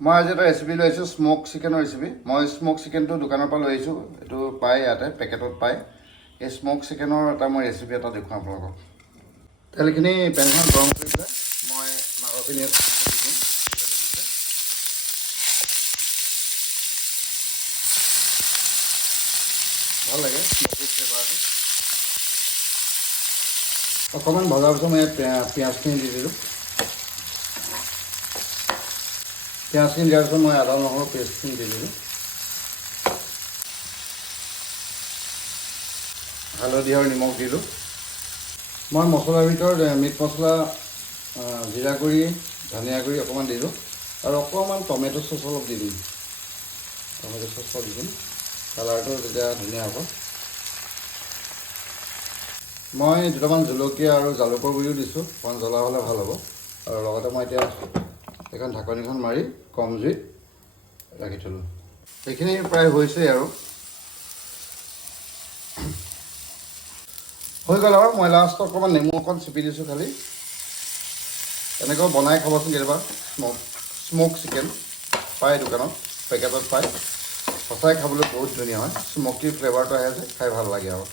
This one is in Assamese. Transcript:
মই আজি এটা ৰেচিপি লৈ আহিছোঁ স্মোক চিকেনৰ ৰেচিপি। মই স্মোক চিকেনটো দোকানৰ পৰা লৈ আহিছোঁ। এইটো পায় ইয়াতে পেকেটত পায়। এই স্মোক চিকেনৰ এটা মই ৰেচিপি এটা দেখুৱাম আপোনালোকক। তেলখিনি পেনখন গৰম কৰি পেলাই মই মাংসখিনি দি দিম। ভাল লাগে স্মোকি ফ্লেভাৰটো। অকণমান ভজাৰ পিছত মই পিঁয়াজখিনি দি দিলোঁ। পিঁয়াজখিনি দিয়াৰ পিছত মই আদা নহৰু পেষ্টখিনি দি দিলোঁ। হালধি আৰু নিমখ দিলোঁ। মই মছলাৰ ভিতৰত মিট মছলা, জিৰা গুড়ি, ধনিয়া গুড়ি অকণমান দিলোঁ আৰু অকণমান টমেট' চচ অলপ দি দিম। টমেট' চচ অলপ দি দিম, কালাৰটো তেতিয়া ধুনীয়া হ'ব। মই দুটামান জলকীয়া আৰু জালুকৰ গুড়িও দিছোঁ, অকণমান জ্বলা হ'লে ভাল হ'ব। আৰু লগতে মই এতিয়া এখন ঢাকনিখন মাৰি কম জুইত ৰাখি থ'লোঁ। এইখিনি প্ৰায় হৈছেই আৰু হৈ গ'ল আৰু মই লাষ্টত অকণমান নেমু অকণ চিপি দিছোঁ খালি। এনেকৈ বনাই খাবচোন কেতিয়াবা। স্মোক চিকেন পায় দোকানত, পেকেটত পায়। সঁচাই খাবলৈ বহুত ধুনীয়া হয়। স্মোকি ফ্লেভাৰটো আহে যে খাই ভাল লাগে আৰু।